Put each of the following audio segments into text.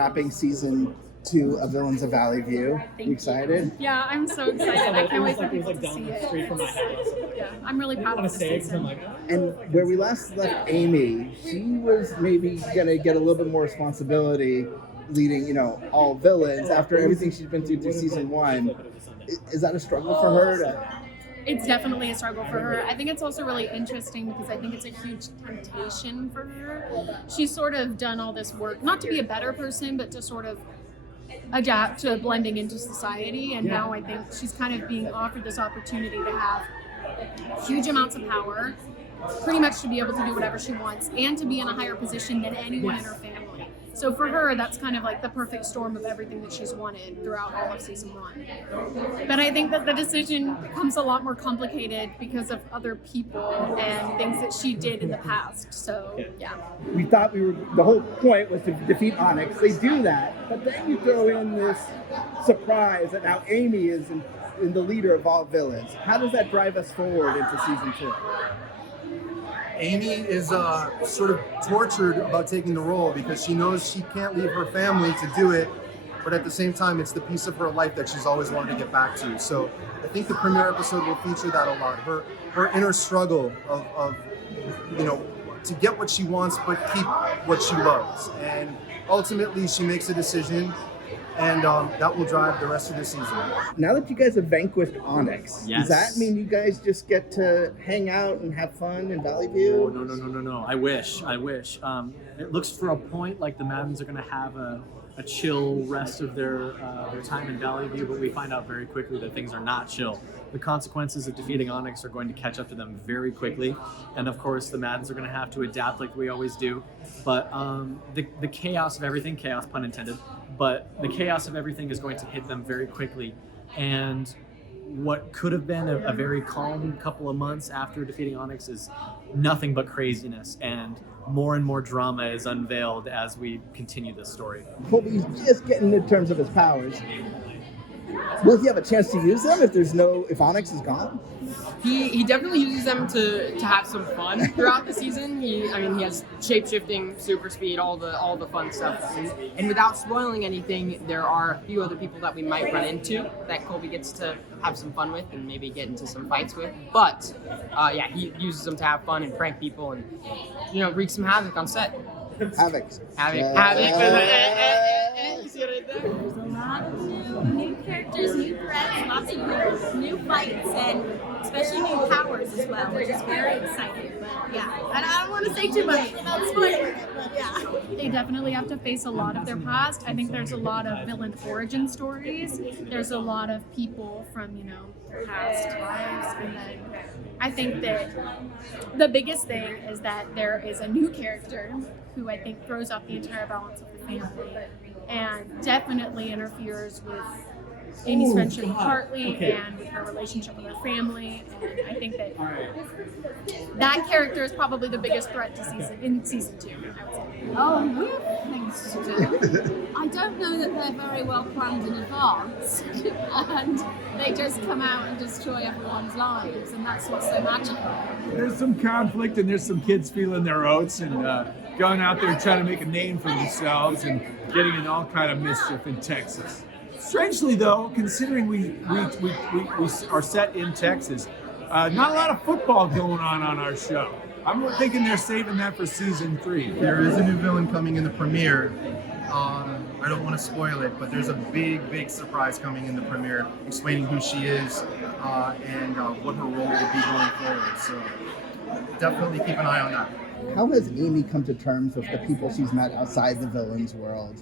wrapping season 2 of Villains of Valley View. You excited? Yeah, I'm so excited. I can't wait for people to see it. Straight from my house. Yeah, I'm really proud of this season. And where we last left Amy, she was maybe going to get a little bit more responsibility leading, all villains after everything she's been through season 1. Is that a struggle for her? It's definitely a struggle for her. I think it's also really interesting because I think it's a huge temptation for her. She's sort of done all this work, not to be a better person, but to sort of adapt to blending into society. And now I think she's kind of being offered this opportunity to have huge amounts of power, pretty much to be able to do whatever she wants and to be in a higher position than anyone in her family. So for her, that's kind of like the perfect storm of everything that she's wanted throughout all of season 1. But I think that the decision becomes a lot more complicated because of other people and things that she did in the past. So, yeah. We thought the whole point was to defeat Onyx. They do that, but then you throw in this surprise that now Amy is in the leader of all villains. How does that drive us forward into season 2? Amy is sort of tortured about taking the role because she knows she can't leave her family to do it, but at the same time, it's the piece of her life that she's always wanted to get back to. So I think the premiere episode will feature that a lot. Her inner struggle of to get what she wants but keep what she loves. And ultimately, she makes a decision, and that will drive the rest of the season. Now that you guys have vanquished Onyx, Yes. does that mean you guys just get to hang out and have fun in Valley View? No. I wish. It looks for a point like the Maddens are going to have a chill rest of their time in Valley View, but we find out very quickly that things are not chill. The consequences of defeating Onyx are going to catch up to them very quickly, and of course the Maddens are going to have to adapt like we always do. But the chaos of everything, chaos pun intended, but the chaos of everything is going to hit them very quickly. And what could have been a very calm couple of months after defeating Onyx is nothing but craziness, and more drama is unveiled as we continue this story. Colby's just getting in terms of his powers. Will he have a chance to use them if Onyx is gone? He definitely uses them to have some fun throughout the season. He has shape-shifting, super speed, all the fun stuff. And without spoiling anything, there are a few other people that we might run into that Colby gets to have some fun with and maybe get into some fights with. But he uses them to have fun and prank people and wreak some havoc on set. Havoc. You see it right there? There's a lot of new characters, new threats, lots of new fights, and especially new powers as well, which is very exciting. But yeah, I don't want to say too much without spoiling it, but yeah. They definitely have to face a lot of their past. I think there's a lot of villain origin stories. There's a lot of people from, past lives. And then I think that the biggest thing is that there is a new character who I think throws off the entire balance of the family and definitely interferes with Amy's friendship with Hartley and with her relationship with her family. And I think that character is probably the biggest threat to season 2, I would say. Oh, we have things to do. I don't know that they're very well planned in advance, and they just come out and destroy everyone's lives, and that's what's so magical. There's some conflict, and there's some kids feeling their oats and going out there trying to make a name for themselves and getting in all kind of mischief in Texas. Strangely, though, considering we are set in Texas, not a lot of football going on our show. I'm thinking they're saving that for season 3. There is a new villain coming in the premiere. I don't want to spoil it, but there's a big surprise coming in the premiere explaining who she is and what her role will be going forward. So definitely keep an eye on that. How has Amy come to terms with the people she's met outside the villains world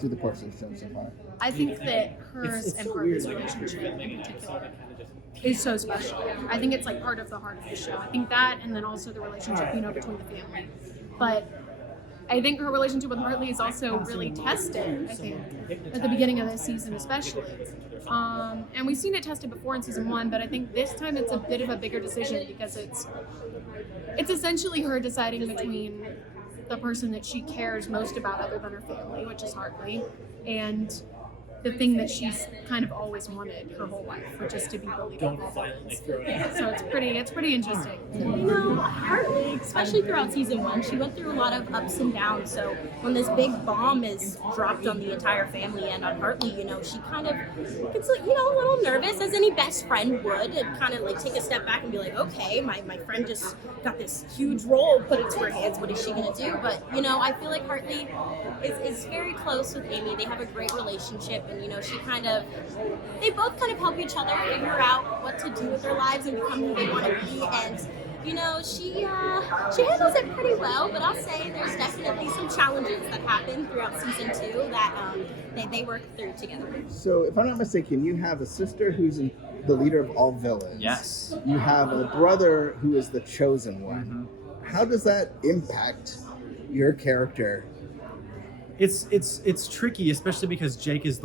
through the course of the show so far? I think that hers and Hartley's relationship in particular is so special. I think it's like part of the heart of the show. I think that, and then also the relationship, between the family. But I think her relationship with Hartley is also really tested, I think, at the beginning of this season especially. And we've seen it tested before in season 1, but I think this time it's a bit of a bigger decision because it's essentially her deciding between the person that she cares most about other than her family, which is Hartley, and the thing that she's kind of always wanted her whole life, which is to be the leader of all villains. So it's pretty interesting. Hartley, especially throughout season 1, she went through a lot of ups and downs. So when this big bomb is dropped on the entire family and on Hartley, she kind of gets a little nervous, as any best friend would, and kind of like take a step back and be like, okay, my friend just got this huge role put into her hands. What is she gonna do? But I feel like Hartley is very close with Amy. They have a great relationship, and they both kind of help each other figure out what to do with their lives and become who they want to be. And she handles it pretty well, but I'll say there's definitely some challenges that happen throughout season 2 that they work through together. So, if I'm not mistaken, you have a sister who's the leader of all villains. Yes. You have a brother who is the chosen one. How does that impact your character? It's tricky, especially because Jake is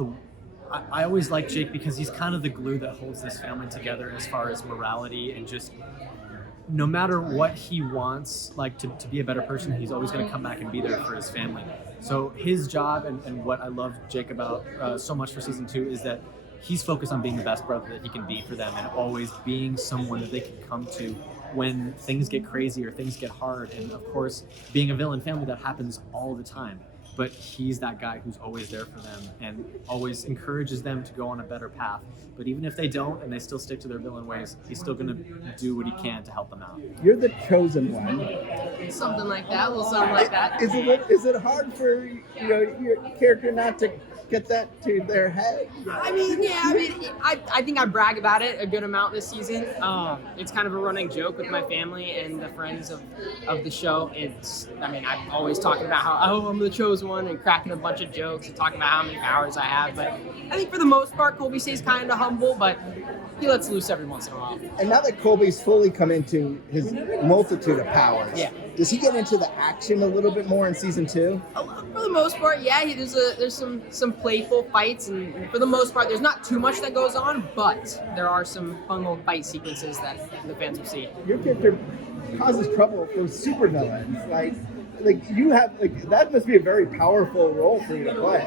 I always like Jake because he's kind of the glue that holds this family together as far as morality, and just no matter what he wants, like to be a better person, he's always going to come back and be there for his family. So his job, and what I love Jake about so much for season 2, is that he's focused on being the best brother that he can be for them, and always being someone that they can come to when things get crazy or things get hard. And of course, being a villain family, that happens all the time. But he's that guy who's always there for them and always encourages them to go on a better path. But even if they don't and they still stick to their villain ways, he's still going to do what he can to help them out. You're the chosen one. Something like that. Will sound like that. Is it hard for your character not to get that to their head? I think I brag about it a good amount this season. It's kind of a running joke with my family and the friends of the show. I'm always talking about how, I'm the chosen one, and cracking a bunch of jokes and talking about how many powers I have. But I think for the most part, Colby stays kind of humble, but he lets loose every once in a while. And now that Colby's fully come into his multitude of powers, does he get into the action a little bit more in season 2? For the most part, yeah. There's some playful fights, and for the most part, there's not too much that goes on, but there are some fun little fight sequences that the fans will see. Your character causes trouble for supervillains. Like you have, that must be a very powerful role for you to play.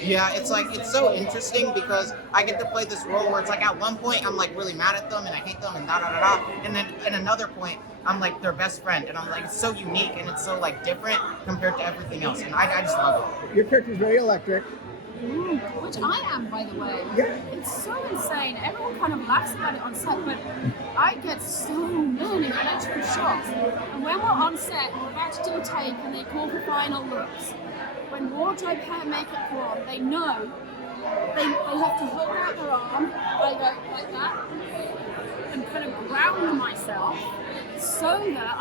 Yeah, it's so interesting because I get to play this role where it's like at one point I'm like really mad at them and I hate them and da, and then at another point I'm like their best friend, and I'm like, it's so unique and it's so like different compared to everything else, and I just love it. Your character's very electric. Which I am, by the way. Yeah. It's so insane. Everyone kind of laughs about it on set, but I get so many electrical shocks. And when we're on set, we're about to do a take, and they call for final looks. When wardrobe, hair, and makeup go on, they know they have to hold out their arm, I go like that, and kind of ground myself so that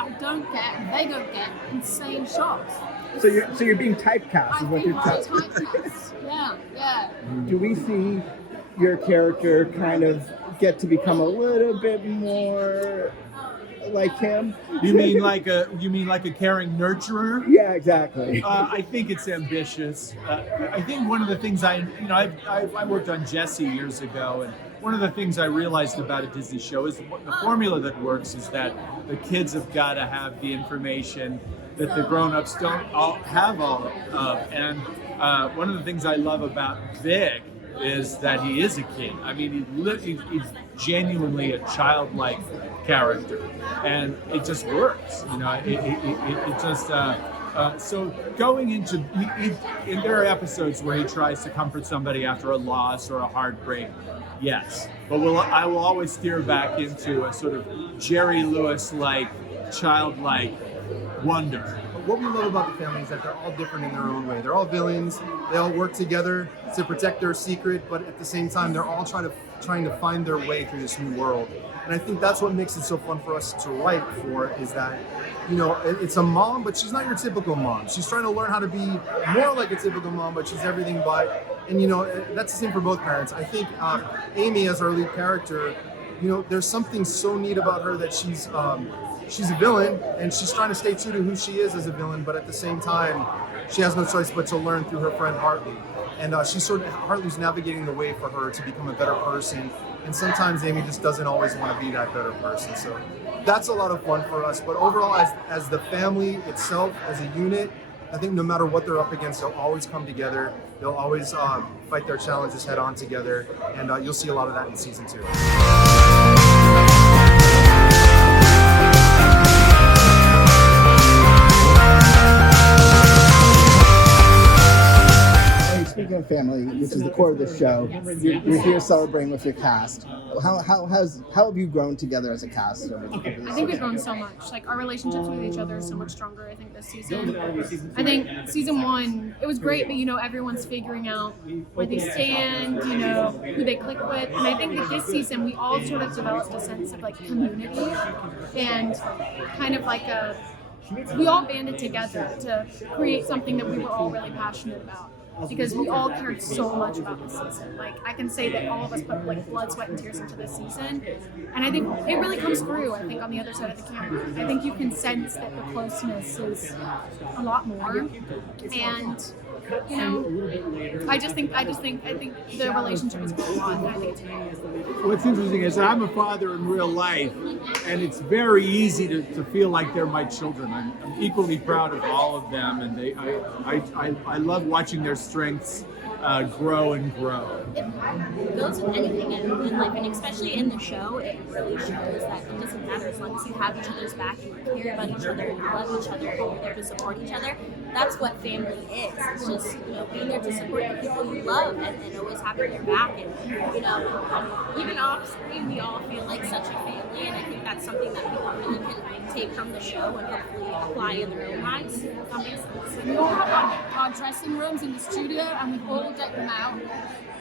they don't get insane shocks. So you're being typecast, is what you're telling me. Yeah. Do we see your character kind of get to become a little bit more like him? You mean like a caring nurturer? Yeah, exactly. I think it's ambitious. I think one of the things I worked on Jesse years ago, and one of the things I realized about a Disney show is the formula that works is that the kids have got to have the information that the grown-ups don't have all of. And one of the things I love about Vic is that he is a kid. I mean, he's genuinely a childlike character, and it just works. It just. So going into, there are episodes where he tries to comfort somebody after a loss or a heartbreak, yes. But I will always steer back into a sort of Jerry Lewis-like, childlike wonder. What we love about the family is that they're all different in their own way. They're all villains. They all work together to protect their secret, but at the same time, they're all trying to find their way through this new world. And I think that's what makes it so fun for us to write for, is that, it's a mom, but she's not your typical mom. She's trying to learn how to be more like a typical mom, but she's everything but. And, that's the same for both parents. I think Amy, as our lead character, there's something so neat about her that she's a villain, and she's trying to stay true to who she is as a villain, but at the same time, she has no choice but to learn through her friend Hartley. And Hartley's navigating the way for her to become a better person, and sometimes Amy just doesn't always want to be that better person. So that's a lot of fun for us. But overall, as the family itself, as a unit, I think no matter what they're up against, they'll always come together. They'll always fight their challenges head on together, and you'll see a lot of that in season 2. Speaking of family, which is the core of the show, you're here celebrating with your cast. How have you grown together as a cast over the I think we've grown so much. Like, our relationships with each other are so much stronger, I think, this season. I think season 1, it was great, but, everyone's figuring out where they stand, who they click with. And I think that this season, we all sort of developed a sense of, like, community and kind of like we all banded together to create something that we were all really passionate about. Because we all cared so much about this season. Like, I can say that all of us put like blood, sweat, and tears into this season, and I think it really comes through. I think on the other side of the camera, I think you can sense that the closeness is a lot more, and I think the relationship is going on. I think it's great. What's interesting is I'm a father in real life, and it's very easy to feel like they're my children. I'm equally proud of all of them, and I love watching their strengths grow and grow. It goes with anything in life, and especially in the show, it really shows that it doesn't matter as long as you have each other's back and you care about each other and you love each other and you're there to support each other. That's what family is. It's just being there to support the people you love and always having your back. And even off screen, we all feel like such a family, and I think that's something that people really can take from the show and hopefully apply in their own lives. If that makes sense. We all have our dressing rooms in the studio, and we all deck them out.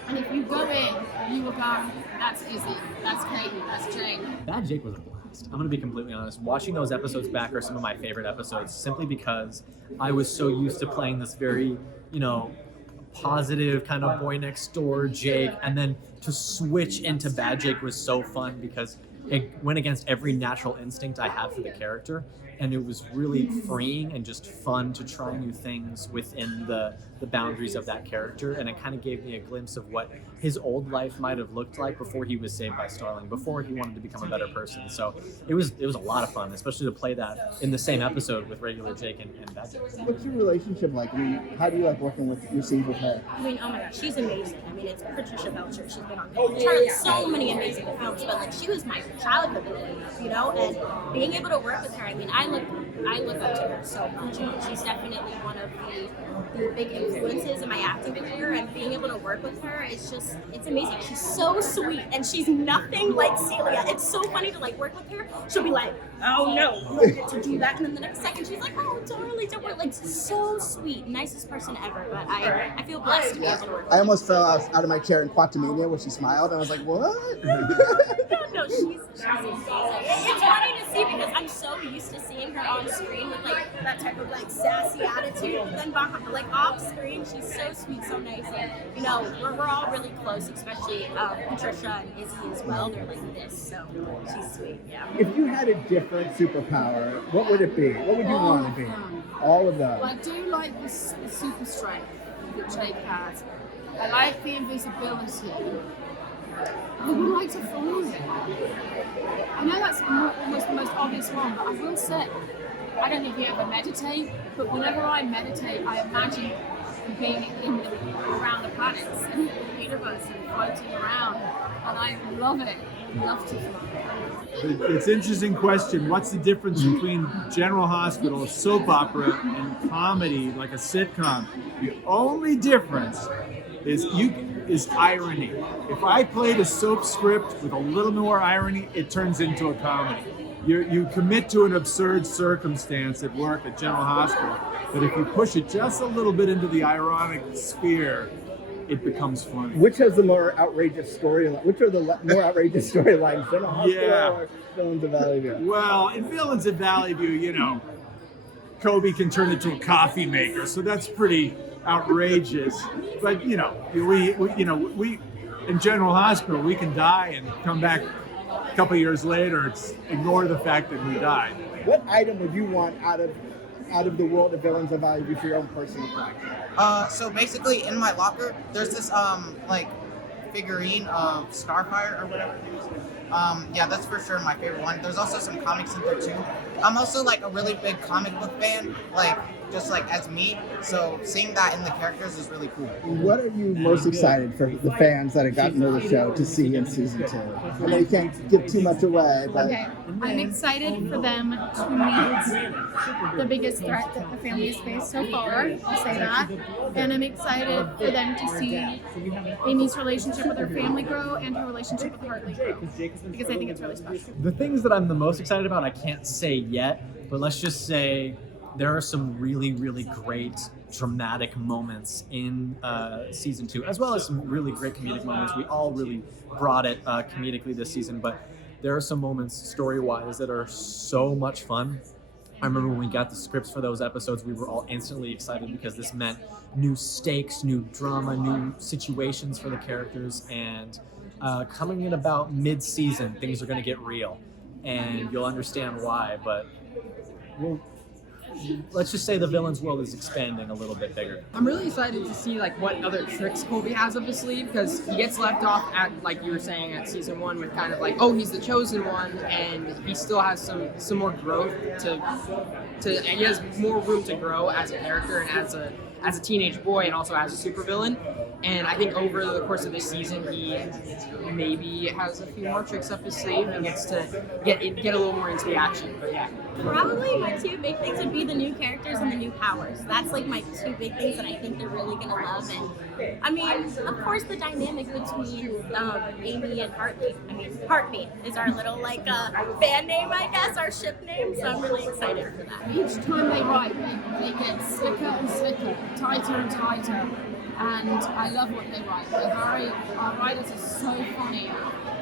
And if you go in, you will go, that's Izzy, that's Katie, that's Jane. Bad Jake was a blast. I'm going to be completely honest. Watching those episodes back are some of my favorite episodes, simply because I was so used to playing this very, positive kind of boy next door Jake, and then to switch into Bad Jake was so fun because it went against every natural instinct I have for the character, and it was really freeing and just fun to try new things within the boundaries of that character, and it kind of gave me a glimpse of what his old life might have looked like before he was saved by Starling, before he wanted to become a better person. So it was a lot of fun, especially to play that in the same episode with regular Jake and Bad Jake. What's your relationship like? I mean, how do you like working with your scenes with her? I mean, oh my gosh, she's amazing. I mean, it's Patricia Belcher. She's been on Charlie, so many amazing films, but like she was my childhood, and being able to work with her. I mean, I look up to her so much. And she's definitely one of the big influences in my acting career, and being able to work with her is just, it's amazing. She's so sweet, and she's nothing like Celia. It's so funny to like work with her. She'll be like, oh no, you don't get to do that, and then the next second she's like, oh, totally don't worry. Like, so sweet, nicest person ever. But I feel blessed to be able to work with I almost fell out of my chair in Quatamania when she smiled, and I was like, what? No, she's amazing. It's funny to see because I'm so used to seeing her on screen with like that type of like sassy attitude, but then behind, like off screen, she's so sweet, so nice, and we're all really close, especially Patricia and Izzy as well. They're like this, so she's sweet. Yeah. If you had a different superpower, what would it be? What would you want to be? All of them. Well, I do like the super strength that Jake has. I like the invisibility. I would like to fly. I know that's almost the most obvious one, but I will say, I don't know if you ever meditate, but whenever I meditate, I imagine being around the planets and the universe and floating around, and I love it. I love to fly. It's an interesting question. What's the difference between General Hospital, a soap opera, and comedy, like a sitcom? The only difference is irony. If I played a soap script with a little more irony, it turns into a comedy. You commit to an absurd circumstance at work at General Hospital, but if you push it just a little bit into the ironic sphere, it becomes funny. Which has the more outrageous storyline? Which are the more outrageous storylines? General Hospital or Villains of Valley View? Well, in Villains of Valley View, Colby can turn into a coffee maker, so that's pretty outrageous. But we in General Hospital, we can die and come back a couple years later. Ignore the fact that we died. What item would you want out of the world of Villains of Valley View for your own personal collection? So basically, in my locker, there's this figurine of Starfire or whatever it is. Yeah, that's for sure my favorite one. There's also some comics in there too. I'm also like a really big comic book fan. Like just like as me. So seeing that in the characters is really cool. What are you most excited for the fans that have gotten to the show to see in season 2? I know you can't give too much away, but Okay, I'm excited for them to meet the biggest threat that the family has faced so far. I'll say that. And I'm excited for them to see Amy's relationship with her family grow and her relationship with Hartley grow. Because I think it's really special. The things that I'm the most excited about, I can't say yet, but let's just say there are some really, really great dramatic moments in season 2, as well as some really great comedic moments. We all really brought it comedically this season, but there are some moments story-wise that are so much fun. I remember when we got the scripts for those episodes, we were all instantly excited because this meant new stakes, new drama, new situations for the characters, and coming in about mid-season, things are going to get real, and you'll understand why, but let's just say the villain's world is expanding a little bit bigger. I'm really excited to see like what other tricks Colby has up his sleeve, because he gets left off at, like you were saying, at season 1 with kind of like, oh, he's the chosen one, and he still has some more growth to he has more room to grow as a character and as a teenage boy, and also as a supervillain. And I think over the course of this season, he maybe has a few more tricks up his sleeve and gets to get a little more into the action. But yeah. Probably my two big things would be the new characters and the new powers. That's like my two big things that I think they're really gonna love. And I mean, of course, the dynamic between Amy and Hartley. I mean, Heartbeat is our little like band name, I guess, our ship name. So I'm really excited for that. Each time they write, they get slicker and slicker, tighter and tighter, and I love what they write. Our writers are so funny,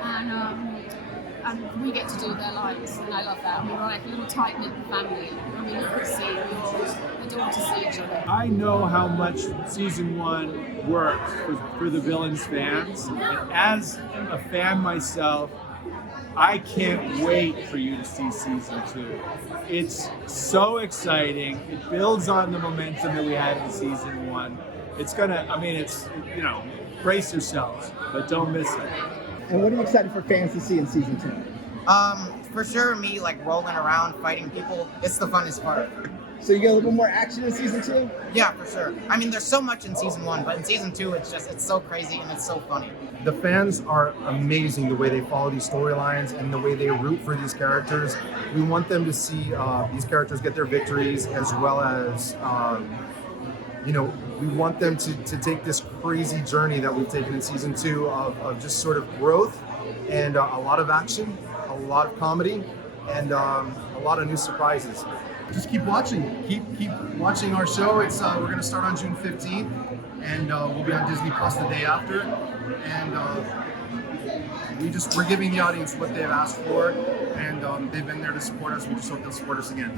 and we get to do their lines, and I love that. We're like a little tight-knit family. I mean, you can see we adore to see each other. I know how much season 1 worked for the Villains fans, and as a fan myself, I can't wait for you to see season 2. It's so exciting. It builds on the momentum that we had in season 1. It's brace yourselves, but don't miss it. and what are you excited for fans to see in season 2? For sure, me like rolling around fighting people. It's the funnest part. So you get a little bit more action in season 2? Yeah, for sure. I mean, there's so much in season 1, but in season 2, it's so crazy and it's so funny. The fans are amazing the way they follow these storylines and the way they root for these characters. We want them to see these characters get their victories, as well as we want them to take this crazy journey that we've taken in season 2 of just sort of growth and a lot of action, a lot of comedy, and a lot of new surprises. Just keep watching. Keep watching our show. It's we're going to start on June 15th, and we'll be on Disney Plus the day after. And we're giving the audience what they've asked for, and they've been there to support us. We just hope they'll support us again.